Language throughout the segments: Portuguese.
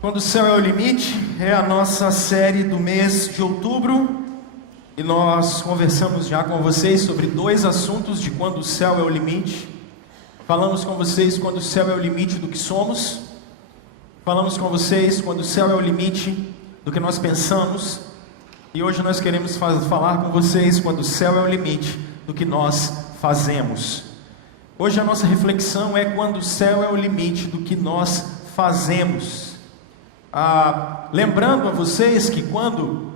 Quando o céu é o limite, é a nossa série do mês de outubro. E nós conversamos já com vocês sobre dois assuntos de quando o céu é o limite. Falamos com vocês quando o céu é o limite do que somos. Falamos com vocês quando o céu é o limite do que nós pensamos. E hoje nós queremos falar com vocês quando o céu é o limite do que nós fazemos. Hoje a nossa reflexão é quando o céu é o limite do que nós fazemos. Lembrando a vocês que quando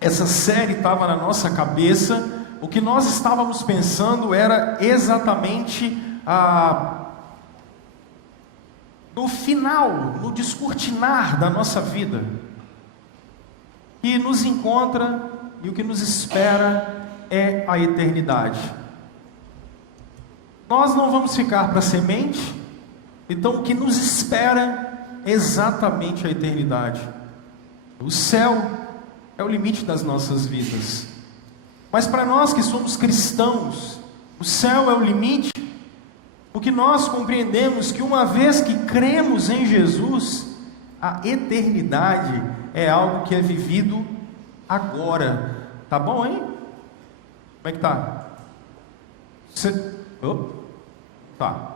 essa série estava na nossa cabeça, o que nós estávamos pensando era exatamente no final, no descortinar da nossa vida, que nos encontra e o que nos espera é a eternidade. Nós não vamos ficar para a semente, então o que nos espera é exatamente a eternidade. O céu é o limite das nossas vidas. Mas para nós que somos cristãos, o céu é o limite, porque nós compreendemos que uma vez que cremos em Jesus, a eternidade é algo que é vivido agora. Tá bom, hein? Como é que tá? Tá.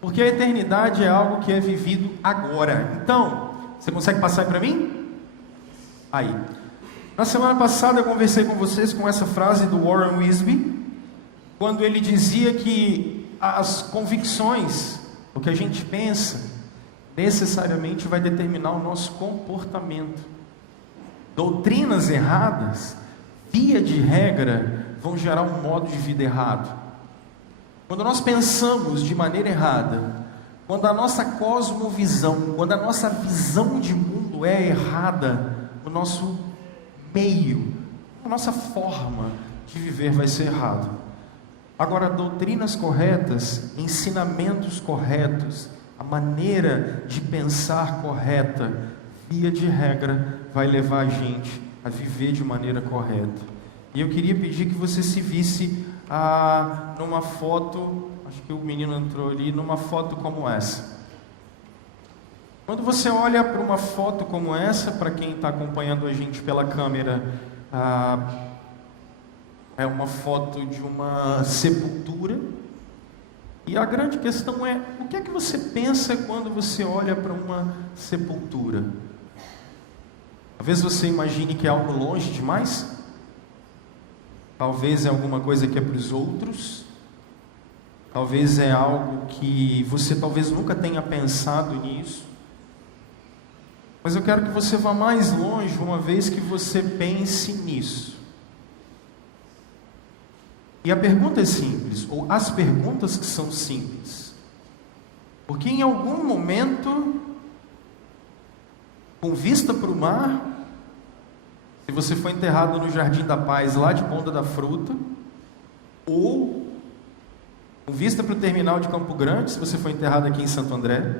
Porque a eternidade é algo que é vivido agora. Então, você consegue passar aí para mim? Aí. Na semana passada eu conversei com vocês com essa frase do Warren Wiersbe, quando ele dizia que as convicções, o que a gente pensa, necessariamente vai determinar o nosso comportamento. Doutrinas erradas, via de regra, vão gerar um modo de vida errado. Quando nós pensamos de maneira errada, quando a nossa cosmovisão, quando a nossa visão de mundo é errada, o nosso meio, a nossa forma de viver vai ser errado. Agora, doutrinas corretas, ensinamentos corretos, a maneira de pensar correta, via de regra, vai levar a gente a viver de maneira correta. E eu queria pedir que você se visse numa foto, acho que o menino entrou ali, numa foto como essa. Quando você olha para uma foto como essa, para quem está acompanhando a gente pela câmera, é uma foto de uma sepultura. E a grande questão é, o que é que você pensa quando você olha para uma sepultura? Talvez você imagine que é algo longe demais. Talvez é alguma coisa que é para os outros. Talvez é algo que você talvez nunca tenha pensado nisso. Mas eu quero que você vá mais longe uma vez que você pense nisso. E a pergunta é simples, ou as perguntas que são simples. Porque em algum momento, com vista para o mar, se você foi enterrado no Jardim da Paz, lá de Ponta da Fruta, ou com vista para o terminal de Campo Grande, se você foi enterrado aqui em Santo André,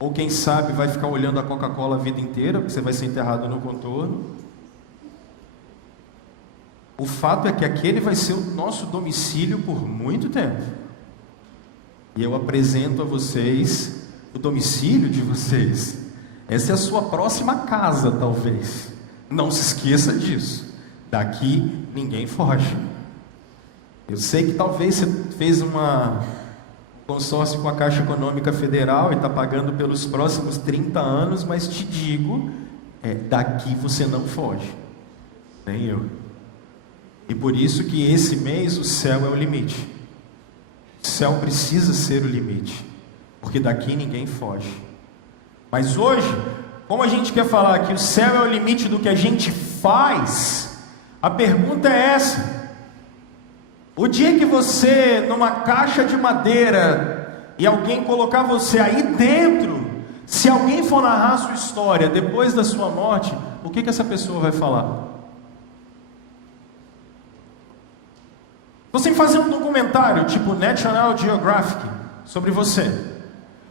ou quem sabe vai ficar olhando a Coca-Cola a vida inteira, porque você vai ser enterrado no contorno. O fato é que aquele vai ser o nosso domicílio por muito tempo. E eu apresento a vocês o domicílio de vocês. Essa é a sua próxima casa, talvez. Não se esqueça disso. Daqui ninguém foge. Eu sei que talvez você fez consórcio com a Caixa Econômica Federal e está pagando pelos próximos 30 anos, mas te digo, daqui você não foge. Nem eu. E por isso que esse mês o céu é o limite. O céu precisa ser o limite, porque daqui ninguém foge. Mas hoje, como a gente quer falar que o céu é o limite do que a gente faz, a pergunta é essa: o dia que você, numa caixa de madeira, e alguém colocar você aí dentro, se alguém for narrar a sua história depois da sua morte, o que essa pessoa vai falar? Você fazer um documentário tipo National Geographic sobre você,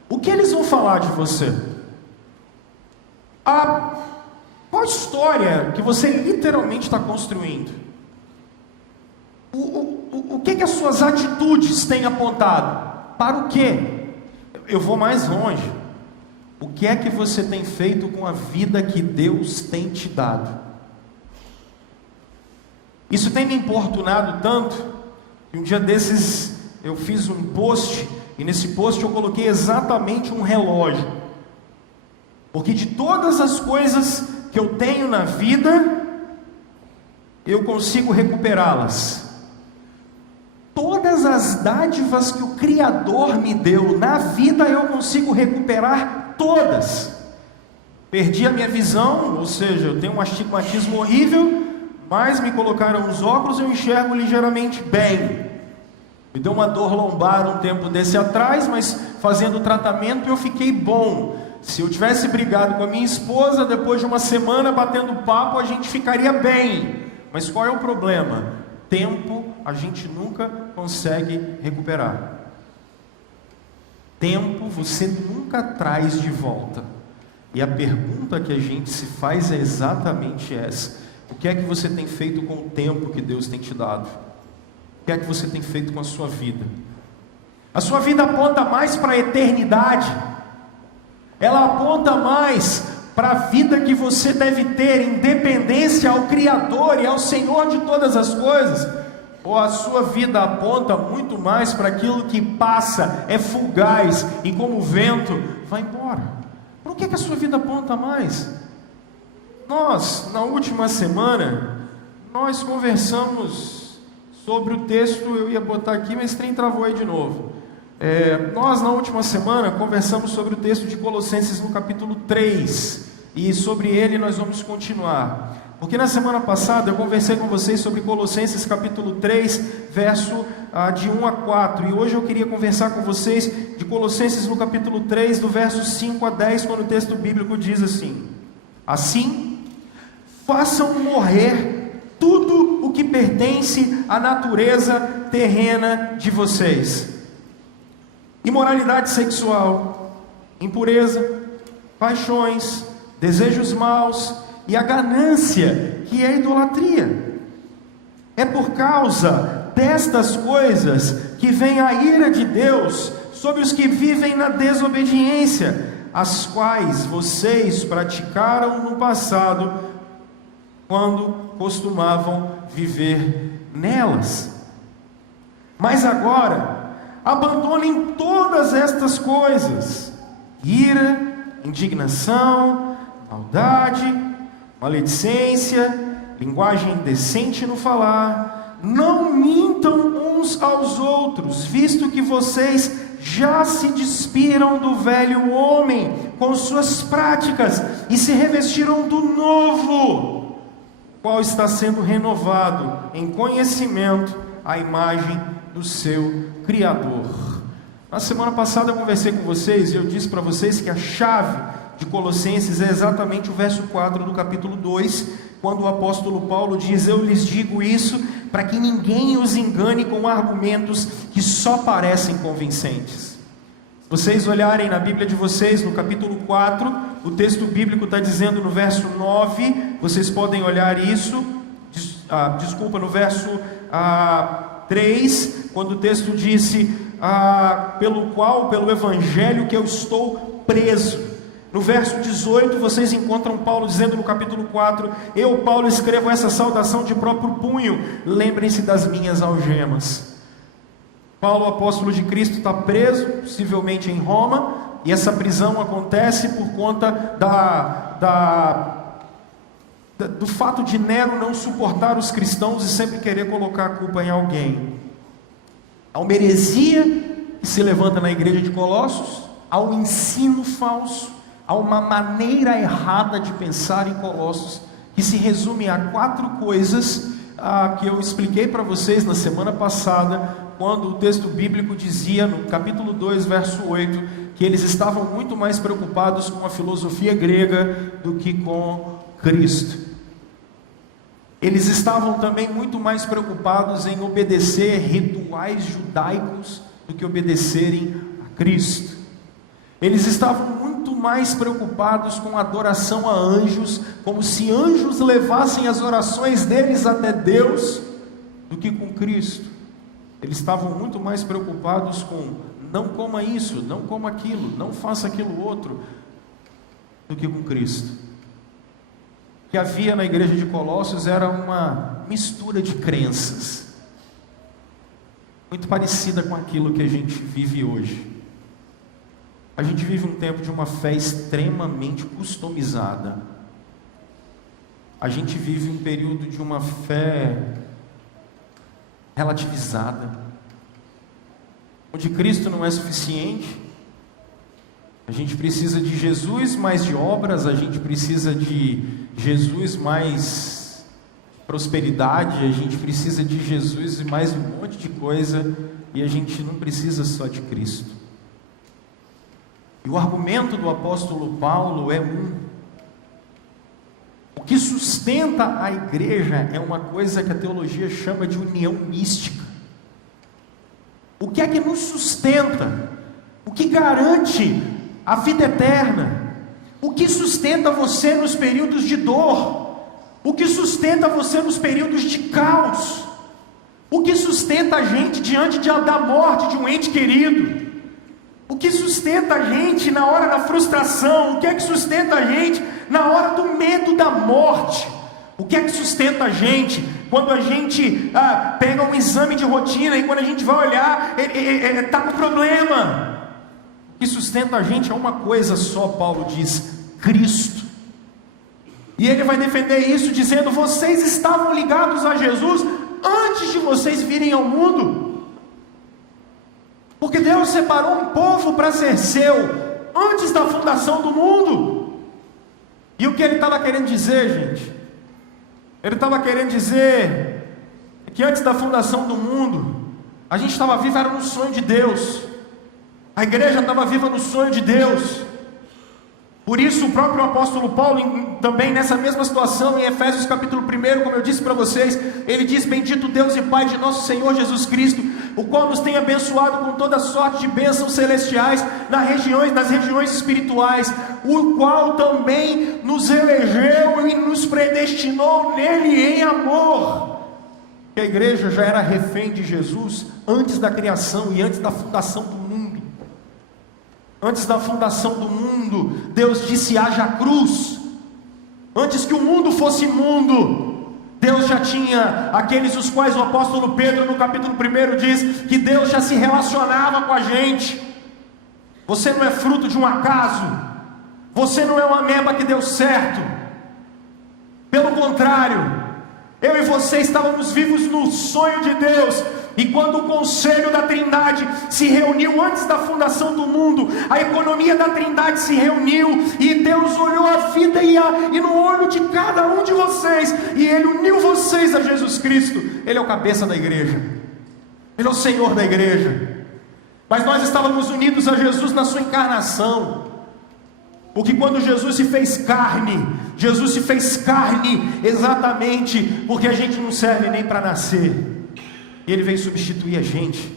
o que eles vão falar de você? Qual história que você literalmente está construindo? O que as suas atitudes têm apontado? Para o quê? Eu vou mais longe. O que é que você tem feito com a vida que Deus tem te dado? Isso tem me importunado tanto, que um dia desses eu fiz um post, e nesse post eu coloquei exatamente um relógio. Porque de todas as coisas que eu tenho na vida, eu consigo recuperá-las. Todas as dádivas que o Criador me deu na vida, eu consigo recuperar todas. Perdi a minha visão, ou seja, eu tenho um astigmatismo horrível, mas me colocaram os óculos e eu enxergo ligeiramente bem. Me deu uma dor lombar um tempo desse atrás, mas fazendo o tratamento eu fiquei bom. Se eu tivesse brigado com a minha esposa, depois de uma semana batendo papo, a gente ficaria bem. Mas qual é o problema? Tempo a gente nunca consegue recuperar. Tempo você nunca traz de volta. E a pergunta que a gente se faz é exatamente essa: o que é que você tem feito com o tempo que Deus tem te dado? O que é que você tem feito com a sua vida? A sua vida aponta mais para a eternidade. Ela aponta mais para a vida que você deve ter em dependência ao Criador e ao Senhor de todas as coisas, ou a sua vida aponta muito mais para aquilo que passa, é fugaz e como o vento vai embora? Por que a sua vida aponta mais? Nós, na última semana, nós conversamos sobre o texto, eu ia botar aqui, mas o trem travou aí de novo. Nós na última semana conversamos sobre o texto de Colossenses no capítulo 3, e sobre ele nós vamos continuar, porque na semana passada eu conversei com vocês sobre Colossenses capítulo 3, verso de 1 a 4, e hoje eu queria conversar com vocês de Colossenses no capítulo 3, do verso 5 a 10, quando o texto bíblico diz assim: assim, façam morrer tudo o que pertence à natureza terrena de vocês: imoralidade sexual, impureza, paixões, desejos maus e a ganância, que é a idolatria. É por causa destas coisas que vem a ira de Deus sobre os que vivem na desobediência, as quais vocês praticaram no passado, quando costumavam viver nelas. Mas agora, abandonem todas estas coisas: ira, indignação, maldade, maledicência, linguagem indecente no falar. Não mintam uns aos outros, visto que vocês já se despiram do velho homem com suas práticas e se revestiram do novo, qual está sendo renovado em conhecimento à imagem do seu Criador. Na semana passada eu conversei com vocês e eu disse para vocês que a chave de Colossenses é exatamente o verso 4 do capítulo 2, quando o apóstolo Paulo diz: eu lhes digo isso para que ninguém os engane com argumentos que só parecem convincentes. Se vocês olharem na Bíblia de vocês, no capítulo 4, o texto bíblico está dizendo no verso 9, vocês podem olhar isso, no verso 3, quando o texto disse, pelo evangelho que eu estou preso. No verso 18, vocês encontram Paulo dizendo no capítulo 4, eu, Paulo, escrevo essa saudação de próprio punho, lembrem-se das minhas algemas. Paulo, apóstolo de Cristo, está preso, possivelmente em Roma, e essa prisão acontece por conta do fato de Nero não suportar os cristãos e sempre querer colocar a culpa em alguém. Há uma heresia que se levanta na igreja de Colossos, há um ensino falso, há uma maneira errada de pensar em Colossos, que se resume a 4 coisas que eu expliquei para vocês na semana passada, quando o texto bíblico dizia no capítulo 2, verso 8, que eles estavam muito mais preocupados com a filosofia grega do que com Cristo. Eles estavam também muito mais preocupados em obedecer rituais judaicos do que obedecerem a Cristo. Eles estavam muito mais preocupados com adoração a anjos, como se anjos levassem as orações deles até Deus, do que com Cristo. Eles estavam muito mais preocupados com não coma isso, não coma aquilo, não faça aquilo outro. do que com Cristo. O que havia na igreja de Colossos era uma mistura de crenças, muito parecida com aquilo que a gente vive hoje. A gente vive um tempo de uma fé extremamente customizada. A gente vive um período de uma fé relativizada, onde Cristo não é suficiente. A gente precisa de Jesus mais de obras, a gente precisa de Jesus mais prosperidade, a gente precisa de Jesus e mais um monte de coisa, e a gente não precisa só de Cristo. E o argumento do apóstolo Paulo é o que sustenta a igreja é uma coisa que a teologia chama de união mística. O que é que nos sustenta? O que garante a vida eterna? O que sustenta você nos períodos de dor? O que sustenta você nos períodos de caos? O que sustenta a gente diante da morte de um ente querido? O que sustenta a gente na hora da frustração? O que é que sustenta a gente na hora do medo da morte? O que é que sustenta a gente quando a gente pega um exame de rotina e quando a gente vai olhar, está com problema? O que sustenta a gente é uma coisa só, Paulo diz: Cristo. E ele vai defender isso dizendo: vocês estavam ligados a Jesus antes de vocês virem ao mundo. Porque Deus separou um povo para ser seu antes da fundação do mundo. E o que ele estava querendo dizer, gente? Ele estava querendo dizer que antes da fundação do mundo, a gente estava vivo, era no sonho de Deus. A igreja estava viva no sonho de Deus. Por isso o próprio apóstolo Paulo, também nessa mesma situação, em Efésios capítulo 1, como eu disse para vocês, ele diz: bendito Deus e Pai de nosso Senhor Jesus Cristo, o qual nos tem abençoado com toda sorte de bênçãos celestiais nas regiões espirituais, o qual também nos elegeu e nos predestinou nele em amor. A igreja já era refém de Jesus antes da criação e antes da fundação do mundo. Antes da fundação do mundo, Deus disse: haja cruz. Antes que o mundo fosse mundo, Deus já tinha aqueles os quais o apóstolo Pedro no capítulo 1 diz que Deus já se relacionava com a gente. Você não é fruto de um acaso, você não é uma ameba que deu certo. Pelo contrário, eu e você estávamos vivos no sonho de Deus. E quando o conselho da Trindade se reuniu antes da fundação do mundo, a economia da Trindade se reuniu, e Deus olhou a vida e no olho de cada um de vocês, e Ele uniu vocês a Jesus Cristo. Ele é o cabeça da igreja, Ele é o Senhor da igreja. Mas nós estávamos unidos a Jesus na sua encarnação. Porque quando Jesus se fez carne exatamente porque a gente não serve nem para nascer. E Ele veio substituir a gente.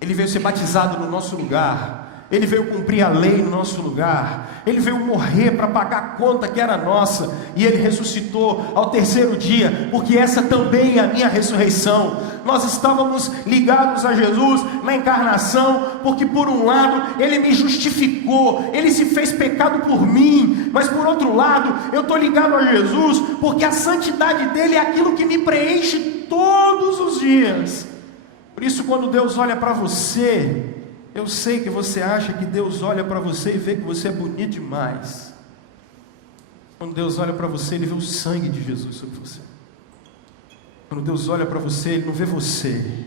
Ele veio ser batizado no nosso lugar. Ele veio cumprir a lei no nosso lugar. Ele veio morrer para pagar a conta que era nossa. E Ele ressuscitou ao terceiro dia, porque essa também é a minha ressurreição. Nós estávamos ligados a Jesus na encarnação, porque por um lado Ele me justificou, Ele se fez pecado por mim. Mas por outro lado, eu estou ligado a Jesus, porque a santidade dEle é aquilo que me preenche todos os dias. Por isso, quando Deus olha para você, eu sei que você acha que Deus olha para você e vê que você é bonito demais. Quando Deus olha para você, Ele vê o sangue de Jesus sobre você. Quando Deus olha para você, Ele não vê você,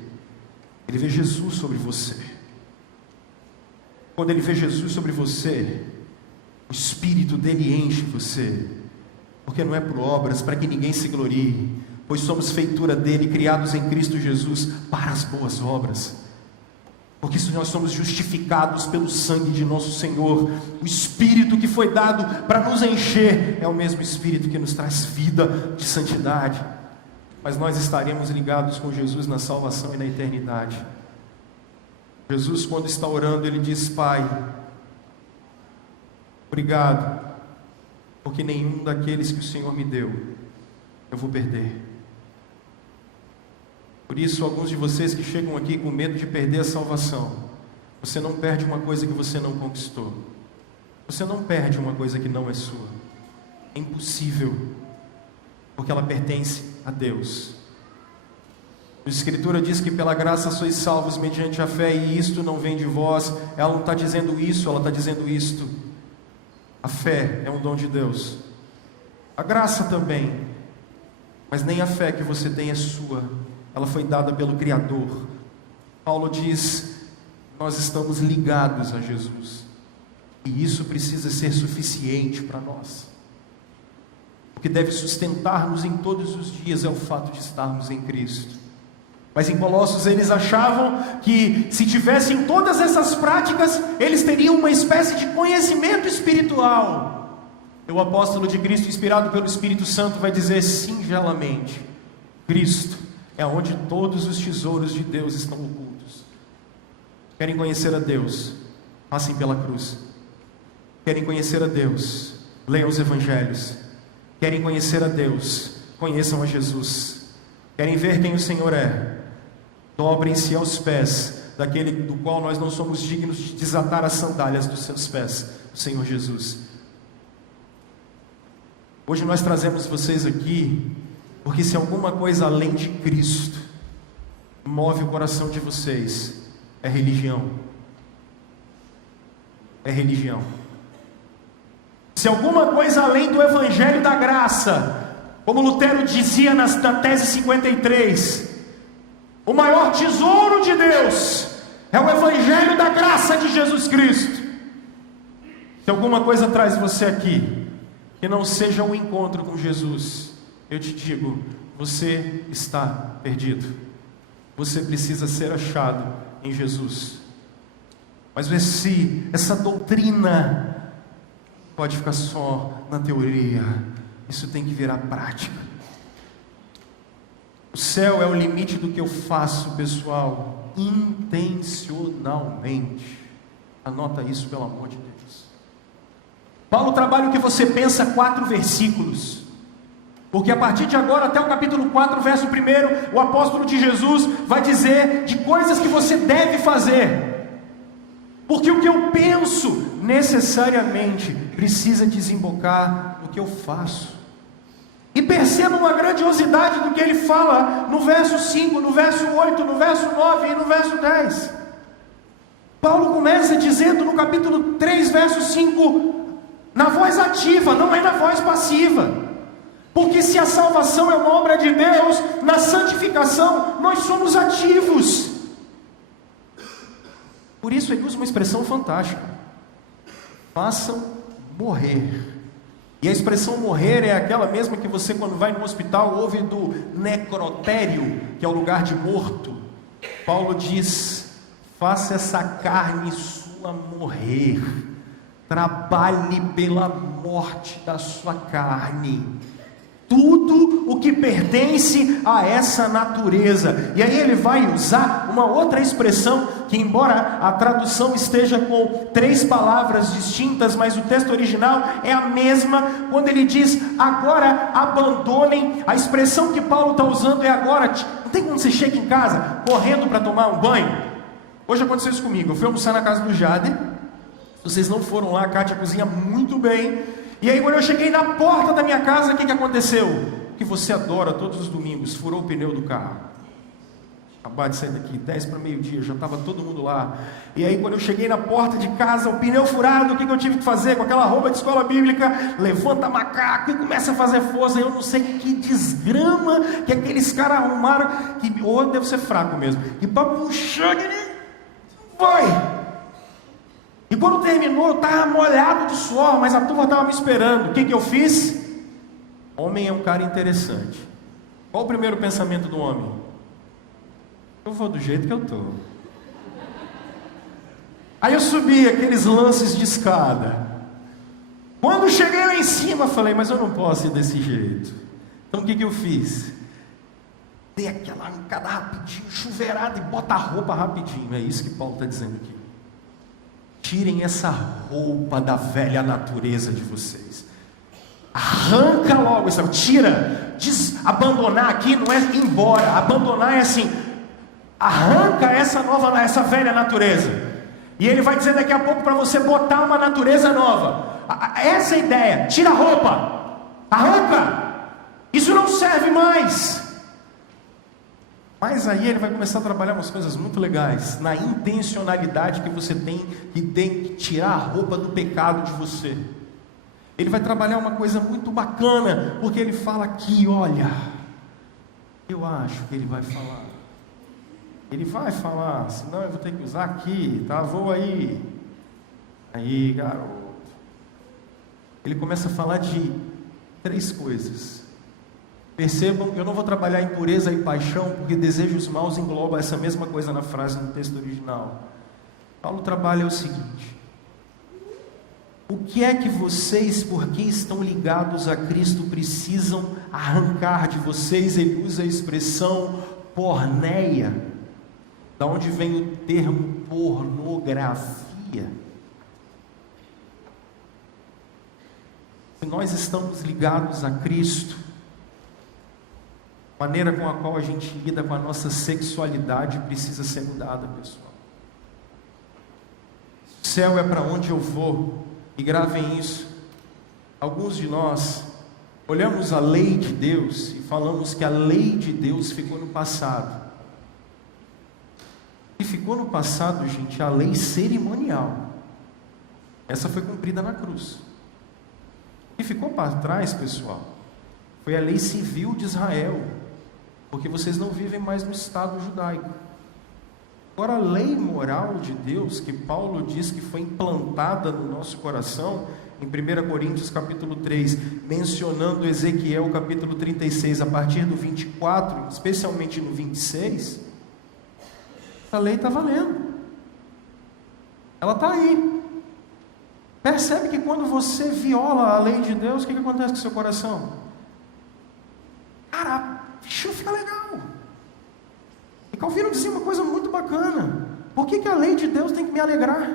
Ele vê Jesus sobre você. Quando Ele vê Jesus sobre você, o Espírito dEle enche você. Porque não é por obras, para que ninguém se glorie, pois somos feitura dEle, criados em Cristo Jesus para as boas obras. Porque se nós somos justificados pelo sangue de nosso Senhor, o Espírito que foi dado para nos encher é o mesmo Espírito que nos traz vida de santidade. Mas nós estaremos ligados com Jesus na salvação e na eternidade. Jesus, quando está orando, Ele diz: Pai, obrigado, porque nenhum daqueles que o Senhor me deu eu vou perder. Por isso, alguns de vocês que chegam aqui com medo de perder a salvação, você não perde uma coisa que você não conquistou. Você não perde uma coisa que não é sua. É impossível, porque ela pertence a Deus. A Escritura diz que pela graça sois salvos mediante a fé, e isto não vem de vós. Ela não está dizendo isso, ela está dizendo isto. A fé é um dom de Deus, a graça também, mas nem a fé que você tem é sua, ela foi dada pelo Criador. Paulo diz: nós estamos ligados a Jesus, e isso precisa ser suficiente para nós. O que deve sustentar-nos em todos os dias é o fato de estarmos em Cristo. Mas em Colossos eles achavam que se tivessem todas essas práticas, eles teriam uma espécie de conhecimento espiritual. O apóstolo de Cristo, inspirado pelo Espírito Santo, vai dizer singelamente: Cristo é onde todos os tesouros de Deus estão ocultos. Querem conhecer a Deus? Passem pela cruz. Querem conhecer a Deus? Leiam os evangelhos. Querem conhecer a Deus? Conheçam a Jesus. Querem ver quem o Senhor é? Dobrem-se aos pés daquele do qual nós não somos dignos de desatar as sandálias dos seus pés, o Senhor Jesus. Hoje nós trazemos vocês aqui, porque se alguma coisa além de Cristo move o coração de vocês, é religião. É religião. Se alguma coisa além do Evangelho da Graça, como Lutero dizia na tese 53, o maior tesouro de Deus é o Evangelho da Graça de Jesus Cristo. Se alguma coisa traz você aqui, que não seja um encontro com Jesus, eu te digo, você está perdido. Você precisa ser achado em Jesus. Mas essa doutrina pode ficar só na teoria, isso tem que virar prática. O céu é o limite do que eu faço, pessoal, intencionalmente. Anota isso, pelo amor de Deus. Paulo trabalha o que você pensa, 4 versículos. Porque a partir de agora, até o capítulo 4, verso 1, o apóstolo de Jesus vai dizer de coisas que você deve fazer. Porque o que eu penso, necessariamente, precisa desembocar no que eu faço. E percebam a grandiosidade do que ele fala no verso 5, no verso 8, no verso 9 e no verso 10. Paulo começa dizendo no capítulo 3, verso 5, na voz ativa, não é na voz passiva. Porque se a salvação é uma obra de Deus, na santificação nós somos ativos. Por isso ele usa uma expressão fantástica: façam morrer. E a expressão morrer é aquela mesma que você, quando vai no hospital, ouve do necrotério, que é o lugar de morto. Paulo diz: faça essa carne sua morrer, trabalhe pela morte da sua carne, tudo o que pertence a essa natureza. E aí ele vai usar uma outra expressão, que embora a tradução esteja com 3 palavras distintas, mas o texto original é a mesma, quando ele diz: agora abandonem. A expressão que Paulo está usando é agora. Não tem como você chega em casa correndo para tomar um banho? Hoje aconteceu isso comigo. Eu fui almoçar na casa do Jader. Vocês não foram lá, a Kátia cozinha muito bem. E aí quando eu cheguei na porta da minha casa, o que aconteceu? O que você adora todos os domingos: furou o pneu do carro. Acabei de sair daqui, 10 para meio-dia, já estava todo mundo lá. E aí quando eu cheguei na porta de casa, o pneu furado, o que eu tive que fazer? Com aquela roupa de escola bíblica, levanta macaco e começa a fazer força. Eu não sei que desgrama que aqueles caras arrumaram, ou deve ser fraco mesmo, e para puxar, vai. E quando terminou, eu estava molhado de suor, mas a turma estava me esperando. O que eu fiz? Homem é um cara interessante. Qual o primeiro pensamento do homem? Eu vou do jeito que eu estou. Aí eu subi aqueles lances de escada. Quando cheguei lá em cima, falei: mas eu não posso ir desse jeito. Então o que eu fiz? Dei aquela arrancada rapidinho, chuveirada, e bota a roupa rapidinho. É isso que Paulo está dizendo aqui. Tirem essa roupa da velha natureza de vocês. Arranca logo isso. Tira. Abandonar aqui não é ir embora. Abandonar é assim: arranca essa velha natureza. E ele vai dizer daqui a pouco para você botar uma natureza nova. Essa é a ideia. Tira a roupa. Arranca. Isso não serve mais. Mas aí ele vai começar a trabalhar umas coisas muito legais. Na intencionalidade que você tem que tirar a roupa do pecado de você. Ele vai trabalhar uma coisa muito bacana. Porque ele fala aqui, olha. Eu acho que ele vai falar. Ele vai falar, senão eu vou ter que usar aqui, tá? Vou aí. Aí, garoto. Ele começa a falar de 3 coisas. Percebam, eu não vou trabalhar impureza e paixão, porque desejos maus engloba essa mesma coisa na frase no texto original. Paulo trabalha o seguinte: o que é que vocês, porque estão ligados a Cristo, precisam arrancar de vocês? Ele usa a expressão porneia, da onde vem o termo pornografia. Se nós estamos ligados a Cristo, a maneira com a qual a gente lida com a nossa sexualidade precisa ser mudada, pessoal. O céu é para onde eu vou, e gravem isso. Alguns de nós olhamos a lei de Deus e falamos que a lei de Deus ficou no passado. E ficou no passado, gente, a lei cerimonial. Essa foi cumprida na cruz. E ficou para trás, pessoal, foi a lei civil de Israel, porque vocês não vivem mais no Estado judaico. Agora, a lei moral de Deus, que Paulo diz que foi implantada no nosso coração, em 1 Coríntios capítulo 3, mencionando Ezequiel capítulo 36, a partir do 24, especialmente no 26, a lei está valendo. Ela está aí. Percebe que quando você viola a lei de Deus, o que acontece com o seu coração? Cara, deixa eu ficar legal. E Calvino dizia uma coisa muito bacana: por que a lei de Deus tem que me alegrar?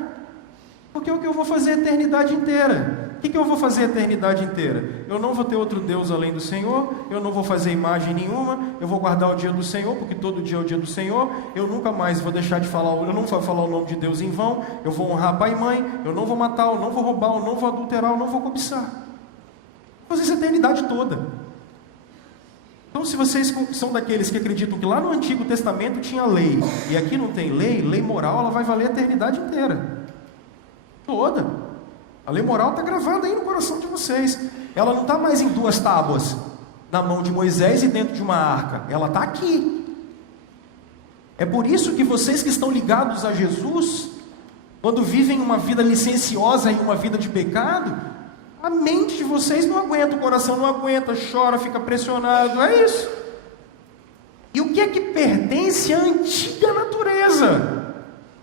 Porque é o que eu vou fazer a eternidade inteira. O que eu vou fazer a eternidade inteira? Eu não vou ter outro Deus além do Senhor, eu não vou fazer imagem nenhuma, eu vou guardar o dia do Senhor, porque todo dia é o dia do Senhor, eu nunca mais vou deixar de falar, eu não vou falar o nome de Deus em vão, eu vou honrar pai e mãe, eu não vou matar, eu não vou roubar, eu não vou adulterar, eu não vou cobiçar. Vou fazer isso a eternidade toda. Então, se vocês são daqueles que acreditam que lá no Antigo Testamento tinha lei, e aqui não tem lei, lei moral, ela vai valer a eternidade inteira. Toda. A lei moral está gravada aí no coração de vocês. Ela não está mais em 2 tábuas, na mão de Moisés e dentro de uma arca. Ela está aqui. É por isso que vocês que estão ligados a Jesus, quando vivem uma vida licenciosa e uma vida de pecado, a mente de vocês não aguenta, o coração não aguenta, chora, fica pressionado, é isso. E o que é que pertence à antiga natureza?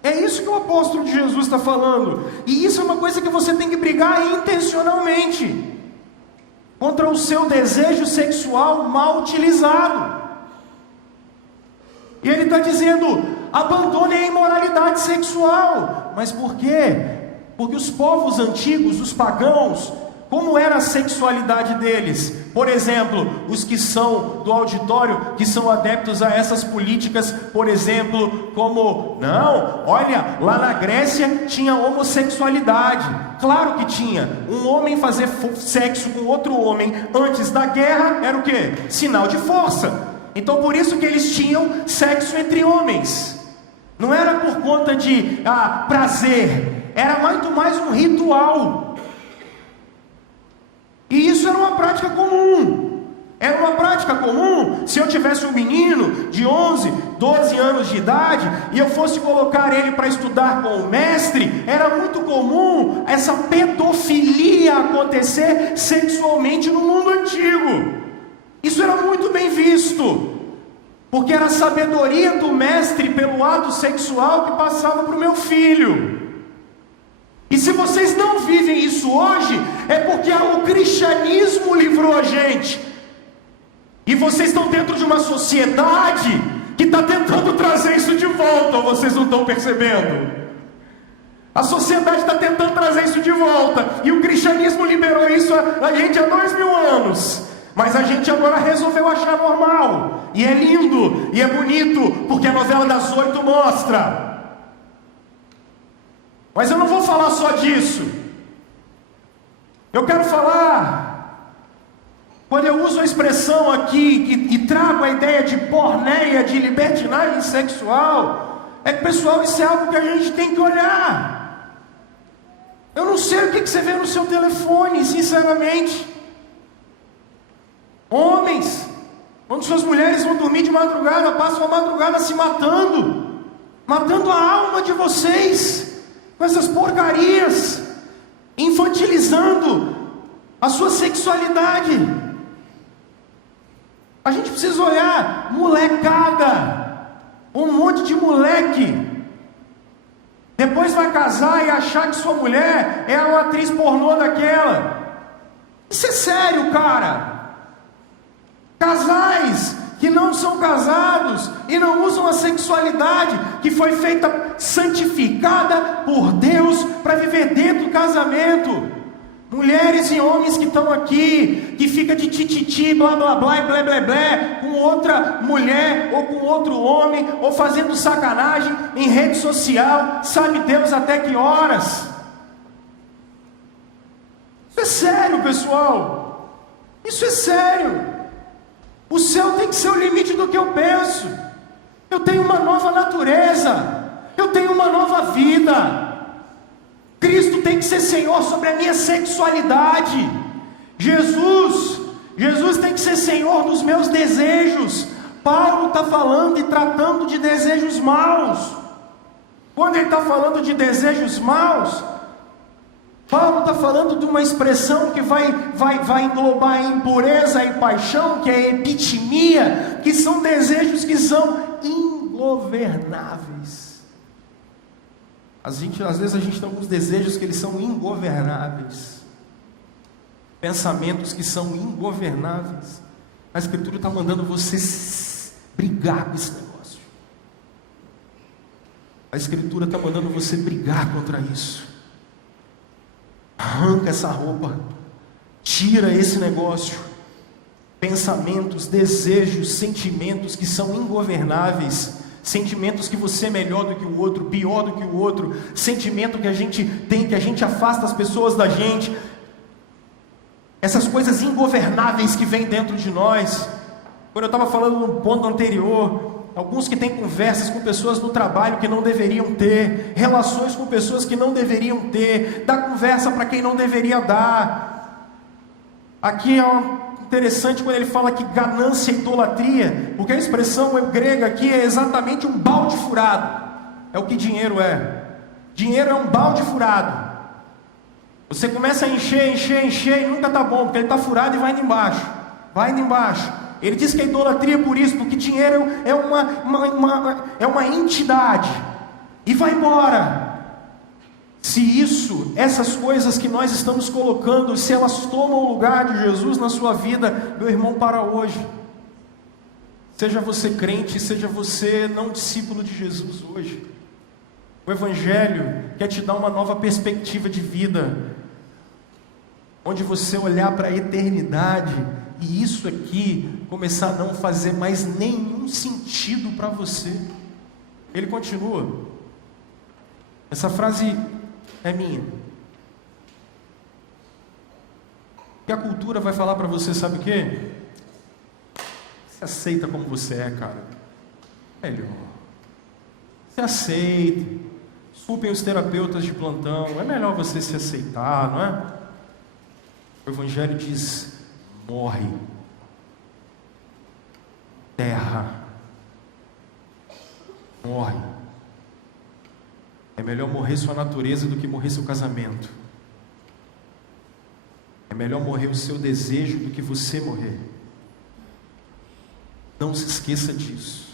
É isso que o apóstolo de Jesus está falando. E isso é uma coisa que você tem que brigar intencionalmente, contra o seu desejo sexual mal utilizado. E ele está dizendo: abandone a imoralidade sexual. Mas por quê? Porque os povos antigos, os pagãos, como era a sexualidade deles? Por exemplo, os que são do auditório, que são adeptos a essas políticas, por exemplo, como, não, olha, lá na Grécia tinha homossexualidade. Claro que tinha. Um homem fazer sexo com outro homem antes da guerra era o quê? Sinal de força. Então por isso que eles tinham sexo entre homens. Não era por conta de prazer, era muito mais um ritual. E isso era uma prática comum. Era uma prática comum. Se eu tivesse um menino de 11, 12 anos de idade, e eu fosse colocar ele para estudar com o mestre, era muito comum essa pedofilia acontecer sexualmente no mundo antigo. Isso era muito bem visto, porque era a sabedoria do mestre pelo ato sexual que passava para o meu filho. E se vocês não vivem isso hoje, é porque o cristianismo livrou a gente. E vocês estão dentro de uma sociedade que está tentando trazer isso de volta, ou vocês não estão percebendo? A sociedade está tentando trazer isso de volta, e o cristianismo liberou isso a gente há 2000 anos. Mas a gente agora resolveu achar normal, e é lindo, e é bonito, porque a novela das 8 mostra. Mas eu não vou falar só disso. Eu quero falar, quando eu uso a expressão aqui e trago a ideia de porneia, de libertinagem sexual, é que, pessoal, isso é algo que a gente tem que olhar. Eu não sei o que você vê no seu telefone, sinceramente. Homens, quando suas mulheres vão dormir de madrugada, passam a madrugada se matando a alma de vocês com essas porcarias, infantilizando a sua sexualidade. A gente precisa olhar, molecada, um monte de moleque, depois vai casar e achar que sua mulher é uma atriz pornô daquela. Isso é sério, cara. Casais que não são casados e não usam a sexualidade que foi feita, santificada por Deus para viver dentro do casamento. Mulheres e homens que estão aqui, que fica de tititi, blá blá blá e blé blé blé, com outra mulher ou com outro homem, ou fazendo sacanagem em rede social, sabe Deus até que horas. Isso é sério, pessoal. Isso é sério. O céu tem que ser o limite do que eu penso. Eu tenho uma nova natureza. Eu tenho uma nova vida. Cristo tem que ser Senhor sobre a minha sexualidade. Jesus tem que ser Senhor dos meus desejos. Paulo está falando e tratando de desejos maus. Quando ele está falando de desejos maus, Paulo está falando de uma expressão que vai englobar a impureza e paixão, que é a epitimia, que são desejos que são ingovernáveis. Às vezes a gente tem alguns desejos que eles são ingovernáveis, pensamentos que são ingovernáveis. A Escritura está mandando você brigar com esse negócio. A Escritura está mandando você brigar contra isso. Arranca essa roupa, tira esse negócio, pensamentos, desejos, sentimentos que são ingovernáveis, sentimentos que você é melhor do que o outro, pior do que o outro, sentimento que a gente tem, que a gente afasta as pessoas da gente, essas coisas ingovernáveis que vêm dentro de nós. Quando eu estava falando no ponto anterior, alguns que têm conversas com pessoas no trabalho que não deveriam ter, relações com pessoas que não deveriam ter, dá conversa para quem não deveria dar. Aqui é interessante quando ele fala que ganância e idolatria, porque a expressão grega aqui é exatamente um balde furado. É o que dinheiro é. Dinheiro é um balde furado. Você começa a encher e nunca está bom, porque ele está furado e vai indo embaixo. Ele diz que a idolatria é por isso, porque dinheiro é uma entidade, e vai embora. Se essas coisas que nós estamos colocando, se elas tomam o lugar de Jesus na sua vida, meu irmão, para hoje. Seja você crente, seja você não discípulo de Jesus hoje. O Evangelho quer te dar uma nova perspectiva de vida, onde você olhar para a eternidade, e isso aqui começar a não fazer mais nenhum sentido para você. Ele continua. Essa frase é minha. Que a cultura vai falar para você, sabe o quê? Se aceita como você é, cara. Melhor. Se aceita. Desculpem os terapeutas de plantão. É melhor você se aceitar, não é? O Evangelho diz: morre. Terra. Morre. É melhor morrer sua natureza do que morrer seu casamento. É melhor morrer o seu desejo do que você morrer. Não se esqueça disso.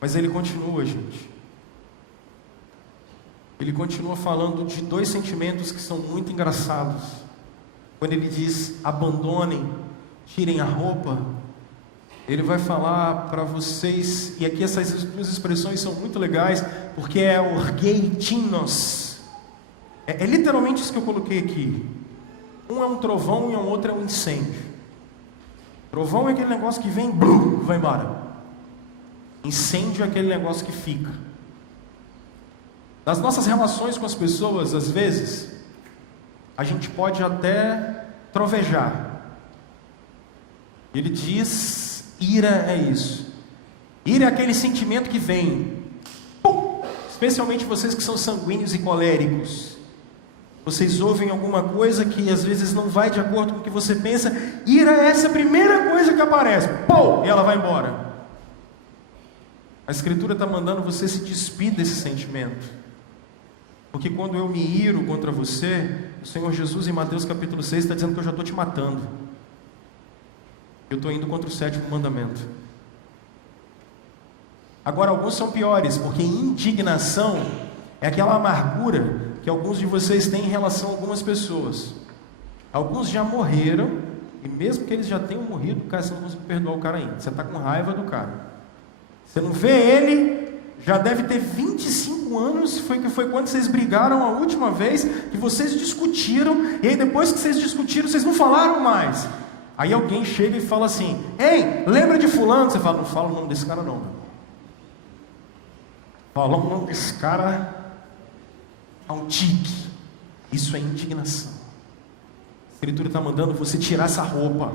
Mas ele continua, gente. Ele continua falando de dois sentimentos que são muito engraçados. Quando ele diz: abandonem, tirem a roupa, ele vai falar para vocês, e aqui essas duas expressões são muito legais, porque é orgeitinos. É literalmente isso que eu coloquei aqui. Um é um trovão e o outro é um incêndio. Trovão é aquele negócio que vem, blum, vai embora. Incêndio é aquele negócio que fica. Nas nossas relações com as pessoas, às vezes, a gente pode até trovejar. Ele diz, ira é isso. Ira é aquele sentimento que vem, pum, especialmente vocês que são sanguíneos e coléricos. Vocês ouvem alguma coisa que às vezes não vai de acordo com o que você pensa, ira é essa primeira coisa que aparece, pum, e ela vai embora. A Escritura está mandando você se despir desse sentimento. Porque quando eu me iro contra você, o Senhor Jesus em Mateus capítulo 6 está dizendo que eu já estou te matando. Eu estou indo contra o 7º mandamento. Agora, alguns são piores, porque indignação é aquela amargura que alguns de vocês têm em relação a algumas pessoas. Alguns já morreram, e mesmo que eles já tenham morrido, cara, você não consegue perdoar o cara ainda. Você está com raiva do cara. Você não vê ele, já deve ter 25 anos, que foi quando vocês brigaram a última vez, que vocês discutiram, e aí depois que vocês discutiram, vocês não falaram mais. Aí alguém chega e fala assim, ei, lembra de fulano? Você fala, não fala o nome desse cara não. Fala o nome desse cara ao tique. Isso é indignação. A Escritura está mandando você tirar essa roupa,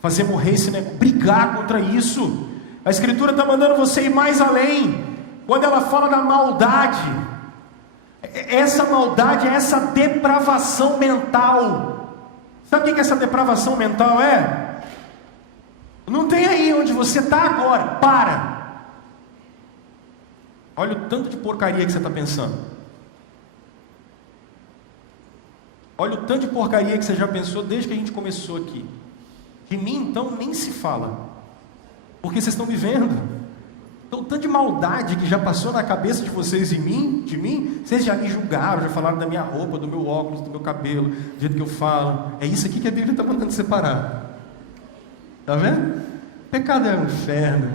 fazer morrer esse negócio, brigar contra isso. A Escritura está mandando você ir mais além. Quando ela fala da maldade, essa maldade é essa depravação mental. Sabe o que essa depravação mental é? Não tem aí onde você está agora, para. Olha o tanto de porcaria que você está pensando. Olha o tanto de porcaria que você já pensou desde que a gente começou aqui. De mim então nem se fala, porque vocês estão me vendo. Então, tanto de maldade que já passou na cabeça de vocês e de mim, vocês já me julgaram, já falaram da minha roupa, do meu óculos, do meu cabelo, do jeito que eu falo. É isso aqui que a Bíblia está mandando separar. Está vendo? Pecado é um inferno.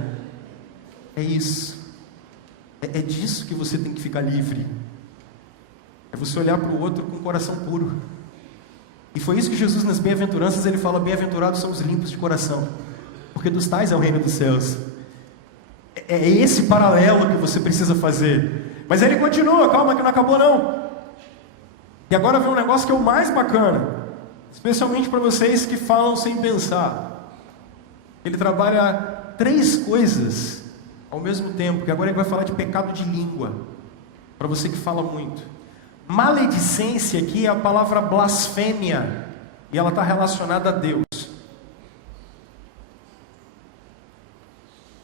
É isso. É disso que você tem que ficar livre. É você olhar para o outro com o coração puro. E foi isso que Jesus nas bem-aventuranças, ele fala, bem-aventurados são os limpos de coração, porque dos tais é o reino dos céus. É esse paralelo que você precisa fazer. Mas ele continua, calma que não acabou não. E agora vem um negócio que é o mais bacana, especialmente para vocês que falam sem pensar. Ele trabalha 3 coisas ao mesmo tempo, que agora ele vai falar de pecado de língua, para você que fala muito. Maledicência aqui é a palavra blasfêmia, e ela está relacionada a Deus.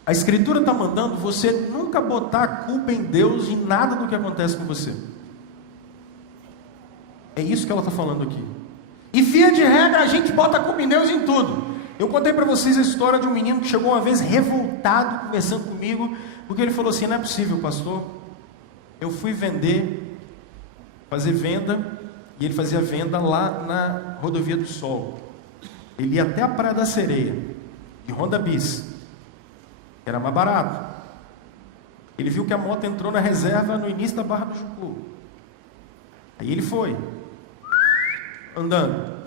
A Escritura está mandando você nunca botar a culpa em Deus em nada do que acontece com você. É isso que ela está falando aqui. E via de regra a gente bota a culpa em Deus em tudo. Eu contei para vocês a história de um menino que chegou uma vez revoltado, conversando comigo, porque ele falou assim, não é possível, pastor, eu fui fazer venda, e ele fazia venda lá na Rodovia do Sol. Ele ia até a Praia da Sereia, de Honda Bis, era mais barato. Ele viu que a moto entrou na reserva no início da Barra do Jucu. Aí ele foi, andando,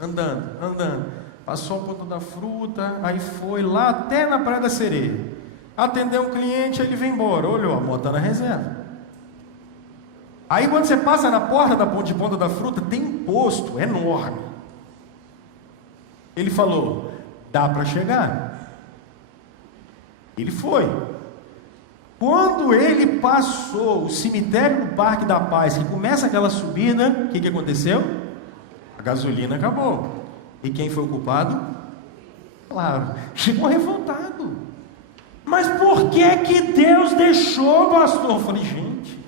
passou o ponto da fruta, aí foi lá até na Praia da Sereia, atendeu um cliente, aí ele veio embora, olhou, a moto está na reserva. Aí quando você passa na porta de ponta da fruta, tem um posto enorme. Ele falou, dá para chegar? Ele foi. Quando ele passou o cemitério do Parque da Paz, que começa aquela subida, o que aconteceu? A gasolina acabou. E quem foi o culpado? Claro, chegou revoltado. Mas por que Deus deixou, pastor? Eu falei, gente,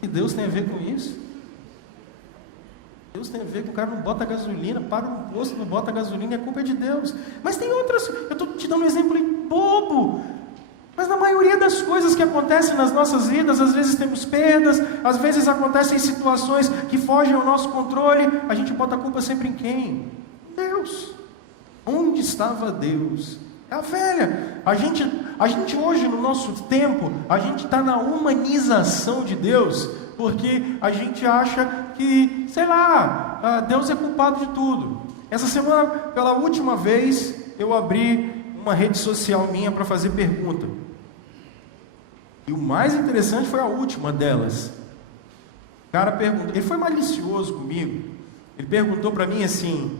e Deus tem a ver com isso? Deus tem a ver com o cara não bota gasolina, para no posto, não bota gasolina, e a culpa é de Deus. Mas tem outras, eu estou te dando um exemplo bobo, mas na maioria das coisas que acontecem nas nossas vidas, às vezes temos perdas, às vezes acontecem situações que fogem ao nosso controle, a gente bota a culpa sempre em quem? Deus. Onde estava Deus? É a velha. A gente hoje no nosso tempo, a gente está na humanização de Deus, porque a gente acha que, sei lá, Deus é culpado de tudo. Essa semana, pela última vez, eu abri uma rede social minha para fazer pergunta. E o mais interessante foi a última delas. O cara perguntou, ele foi malicioso comigo. Ele perguntou para mim assim: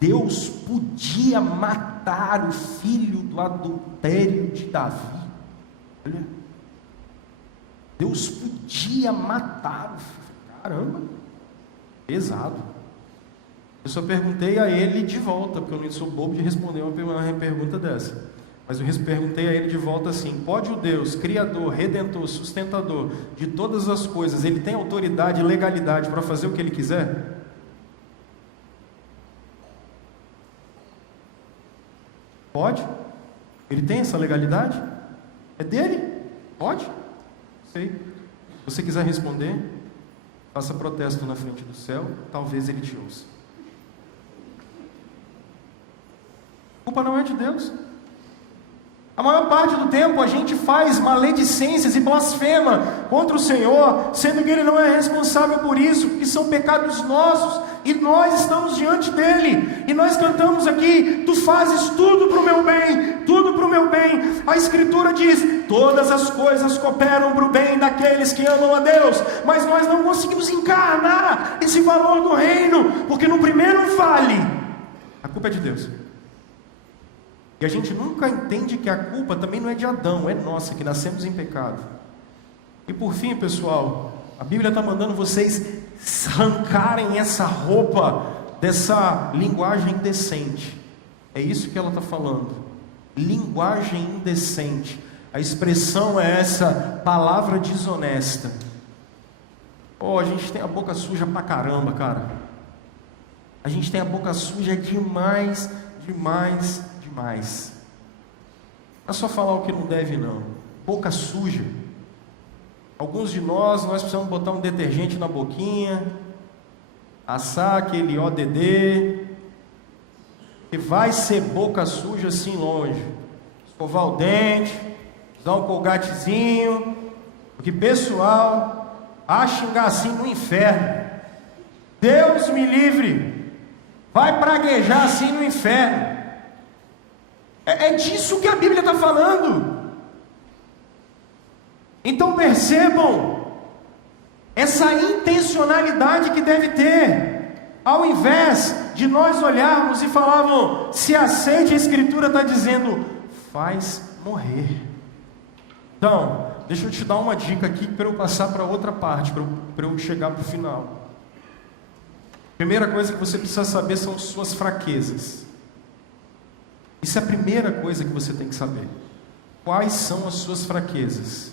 Deus podia matar o filho do adultério de Davi? Olha, Deus podia matar o filho. Caramba, pesado. Eu só perguntei a ele de volta, porque eu não sou bobo de responder uma pergunta dessa. Mas eu perguntei a ele de volta assim: pode o Deus, Criador, Redentor, Sustentador de todas as coisas, ele tem autoridade e legalidade para fazer o que ele quiser? Pode? Ele tem essa legalidade? É dele? Pode? Sei. Se você quiser responder, faça protesto na frente do céu, talvez ele te ouça. A culpa não é de Deus. A maior parte do tempo a gente faz maledicências e blasfema contra o Senhor, sendo que Ele não é responsável por isso, porque são pecados nossos, e nós estamos diante dEle, e nós cantamos aqui: Tu fazes tudo para o meu bem, tudo para o meu bem. A Escritura diz: todas as coisas cooperam para o bem daqueles que amam a Deus, mas nós não conseguimos encarnar esse valor do reino, porque no primeiro vale, a culpa é de Deus. E a gente nunca entende que a culpa também não é de Adão, é nossa, que nascemos em pecado. E por fim, pessoal, a Bíblia está mandando vocês arrancarem essa roupa dessa linguagem indecente. É isso que ela está falando. Linguagem indecente. A expressão é essa: palavra desonesta. Oh, a gente tem a boca suja pra caramba, cara. A gente tem a boca suja demais, demais. Demais. Não é só falar o que não deve, não. Boca suja. Alguns de nós precisamos botar um detergente na boquinha, assar aquele ODD, e vai ser boca suja assim longe. Escovar o dente, dar um colgatezinho, porque pessoal, a xingar assim no inferno. Deus me livre. Vai praguejar assim no inferno. É disso que a Bíblia está falando. Então percebam essa intencionalidade que deve ter, ao invés de nós olharmos e falarmos: se aceite, a Escritura está dizendo, faz morrer. Então, deixa eu te dar uma dica aqui para eu passar para outra parte, para eu chegar para o final. Primeira coisa que você precisa saber são suas fraquezas. Isso é a primeira coisa que você tem que saber. Quais são as suas fraquezas?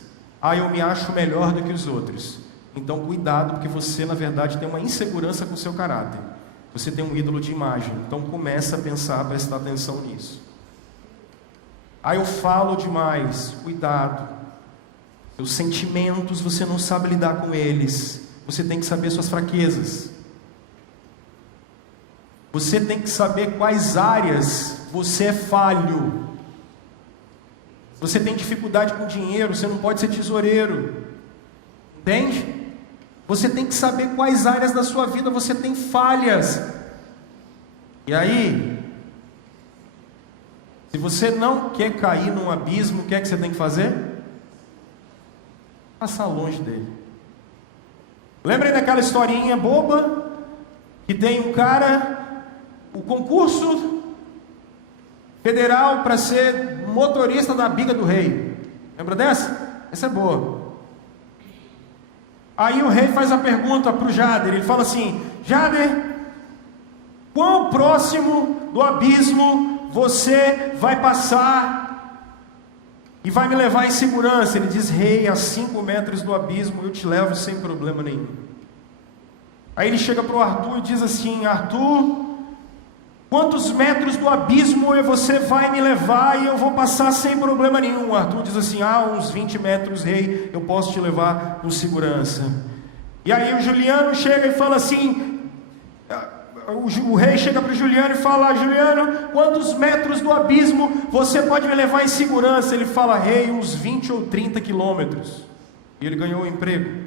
Eu me acho melhor do que os outros. Então cuidado, porque você na verdade tem uma insegurança com o seu caráter. Você tem um ídolo de imagem. Então começa a pensar, a prestar atenção nisso. Eu falo demais. Cuidado. Seus sentimentos, você não sabe lidar com eles. Você tem que saber suas fraquezas. Você tem que saber quais áreas você é falho. Você tem dificuldade com dinheiro, você não pode ser tesoureiro. Entende? Você tem que saber quais áreas da sua vida você tem falhas. E aí, se você não quer cair num abismo, o que é que você tem que fazer? Passar longe dele. Lembrem daquela historinha boba que tem um cara, o concurso federal para ser motorista da biga do rei. Lembra dessa? Essa é boa. Aí o rei faz a pergunta para o Jader. Ele fala assim: Jader, quão próximo do abismo você vai passar e vai me levar em segurança? Ele diz: rei, a 5 metros do abismo eu te levo sem problema nenhum. Aí ele chega para o Arthur e diz assim: Arthur, quantos metros do abismo você vai me levar e eu vou passar sem problema nenhum? Arthur diz assim: uns 20 metros, rei, eu posso te levar com segurança. E aí o Juliano chega e fala assim, o rei chega para o Juliano e fala: Juliano, quantos metros do abismo você pode me levar em segurança? Ele fala: rei, uns 20 ou 30 quilômetros. E ele ganhou o emprego.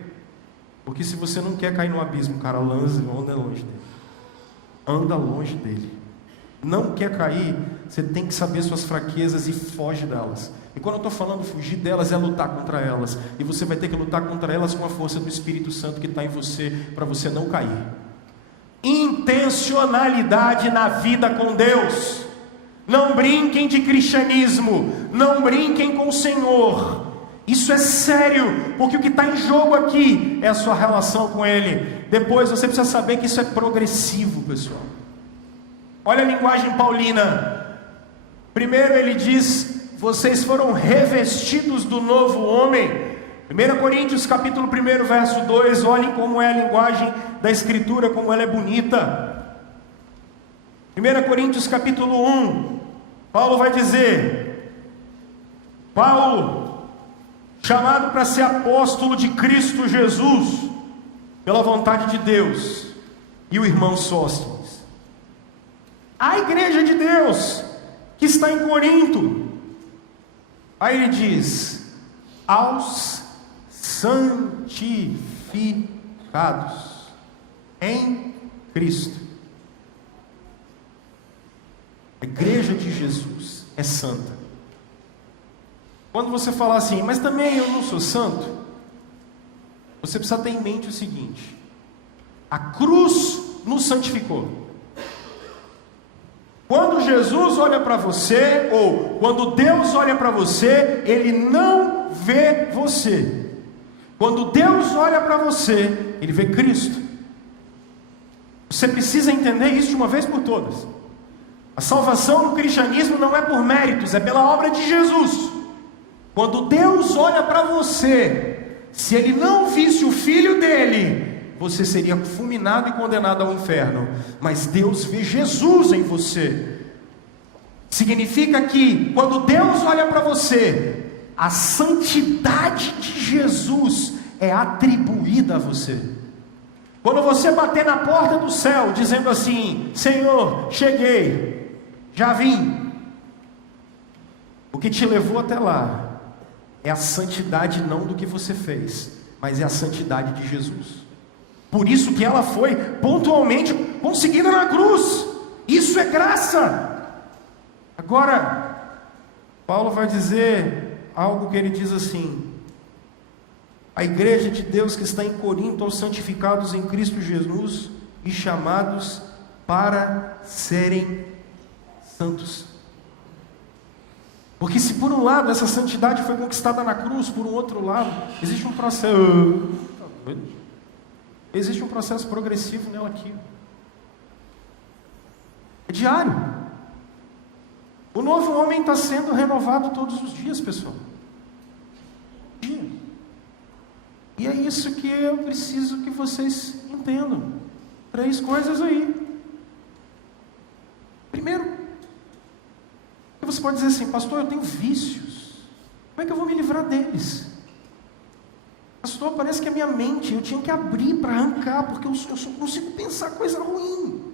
Porque se você não quer cair no abismo, cara, anda longe dele. Anda longe dele. Não quer cair, você tem que saber suas fraquezas e foge delas. E quando eu estou falando fugir delas, é lutar contra elas. E você vai ter que lutar contra elas com a força do Espírito Santo que está em você, para você não cair. Intencionalidade na vida com Deus. Não brinquem de cristianismo, não brinquem com o Senhor. Isso é sério, porque o que está em jogo aqui é a sua relação com Ele. Depois você precisa saber que isso é progressivo, pessoal. Olha a linguagem paulina. Primeiro ele diz: vocês foram revestidos do novo homem. 1 Coríntios capítulo 1, verso 2, olhem como é a linguagem da Escritura, como ela é bonita. 1 Coríntios capítulo 1, Paulo vai dizer: Paulo, chamado para ser apóstolo de Cristo Jesus, pela vontade de Deus, e o irmão Sóstenes, a igreja de Deus, que está em Corinto. Aí ele diz: aos santificados em Cristo. A igreja de Jesus é santa. Quando você falar assim, mas também eu não sou santo, você precisa ter em mente o seguinte: a cruz nos santificou. Quando Jesus olha para você, ou quando Deus olha para você, Ele não vê você. Quando Deus olha para você, Ele vê Cristo. Você precisa entender isso de uma vez por todas. A salvação no cristianismo não é por méritos, é pela obra de Jesus. Quando Deus olha para você, se Ele não visse o Filho dele, você seria fulminado e condenado ao inferno. Mas Deus vê Jesus em você. Significa que quando Deus olha para você, a santidade de Jesus é atribuída a você. Quando você bater na porta do céu, dizendo assim: Senhor, cheguei, já vim. O que te levou até lá é a santidade não do que você fez, mas é a santidade de Jesus. Por isso que ela foi pontualmente conseguida na cruz. Isso é graça. Agora, Paulo vai dizer algo que ele diz assim: a igreja de Deus que está em Corinto, aos santificados em Cristo Jesus e chamados para serem santos. Porque se por um lado essa santidade foi conquistada na cruz, por um outro lado existe um processo, existe um processo progressivo nela aqui. É diário. O novo homem está sendo renovado todos os dias, pessoal. E é isso que eu preciso que vocês entendam. 3 coisas aí. Primeiro, você pode dizer assim: pastor, eu tenho vícios. Como é que eu vou me livrar deles? Pastor, parece que a minha mente, eu tinha que abrir para arrancar, porque eu só consigo pensar coisa ruim.